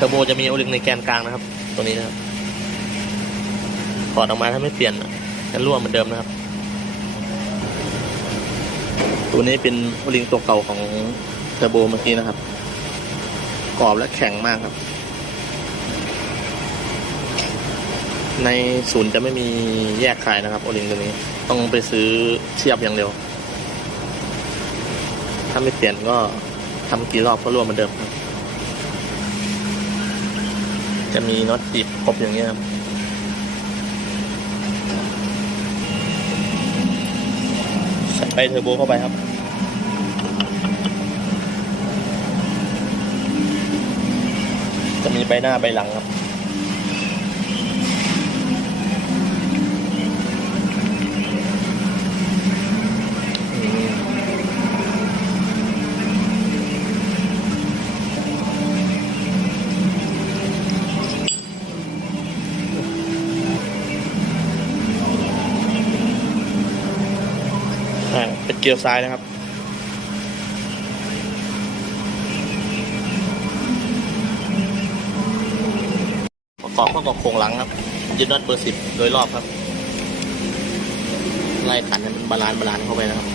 เทอร์โบจะมีโอลิงในแกนกลางนะครับ ตัวนี้นะครับถอดออกมาถ้าไม่เปลี่ยนจะรั่วเหมือนเดิมนะครับ ตัวนี้เป็นโอลิงตัวเก่าของเทอร์โบเมื่อกี้นะครับกรอบและแข็งมากครับ ในศูนย์จะไม่มีแยกขายนะครับ โอลิงตัวนี้ต้องไปซื้อเทียบอย่างเดียวถ้าไม่เปลี่ยนก็ทำกี่รอบก็ร่วมเหมือนเดิมครับ จะมีน็อตติดครบอย่างเงี้ยครับใส่ไปเทอร์โบเข้าไปครับจะมีใบหน้าใบหลังครับ อ่าเป็นเกียร์ซ้ายนะครับประกอบเข้ากับโครงหลังครับยึดน็อตเบอร์สิบโดยรอบครับ ไล่ขันให้มันบาลานซ์บาลานซ์เข้าไปนะครับ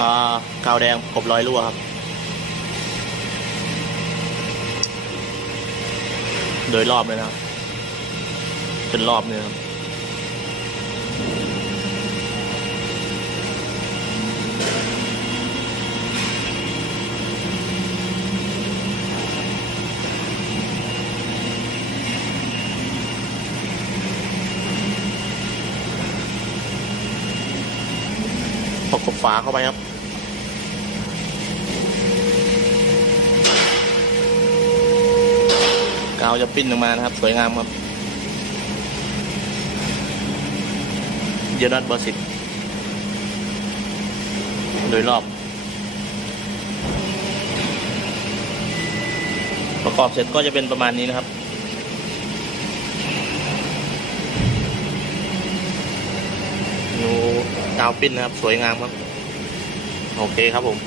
อ่ากาวแดงกบรอยรั่วครับ โดยรอบเลยนะครับ เป็นรอบเลยครับประกบฝาเข้าไปครับกาวจะปิ้นออกมานะครับ สวยงามครับ ยอนัทเบอร์สิบโดยรอบ ประกอบเสร็จก็จะเป็นประมาณนี้นะครับ ดูกาวปิ้นนะครับ สวยงามครับ โอเคครับผม